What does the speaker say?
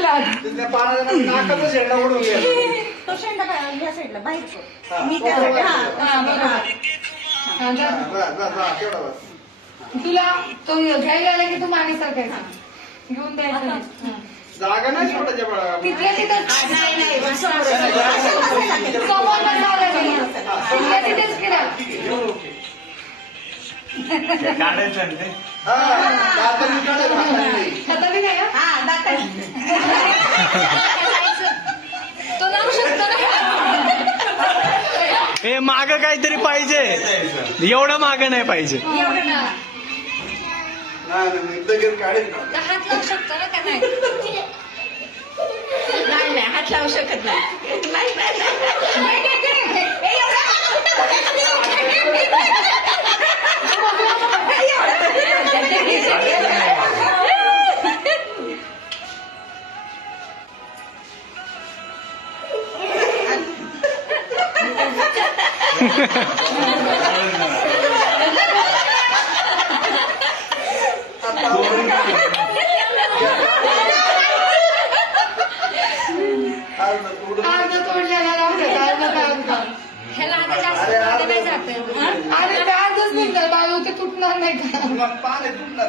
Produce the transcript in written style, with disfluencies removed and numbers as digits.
घातला त्या पाण्याचा नाकाचा शेंडा उडून गेला. तो शेंडा या साईडला बाहेरचं. हा. मी त्यासाठी तेवढा बस. तुला तो घ्यायला आला की तू मागे सरकायचा घेऊन द्यायचा नाही. जागा नाही छोट्याच्या बाळा. तिथल्या तिथं नाही नाही समोर पण लावायचं नाही. तिथल्या तिथेच फिरा. काढायचं आहे ते. हा, दाताने काढायचं, हाताने नाही. हाताने नाही हा? हा दाताने. तो लावू शकतो ना. हे माग काहीतरी पाहिजे, एवढं माग नाही पाहिजे. एवढं ना. नाही, नाही, एकदा घेऊन काढेल ना. तर हात लावू शकतो ना का नाही? नाही नाही हात लावू शकत नाही. नाही नाही अर्ध तोडलेला लावलं, अर्ध काय ह्याला आता जास्त नाही जात. अरे ते अर्धच निघणार बाळू, ते तुटणार नाही का? मग पाणी तुटणार.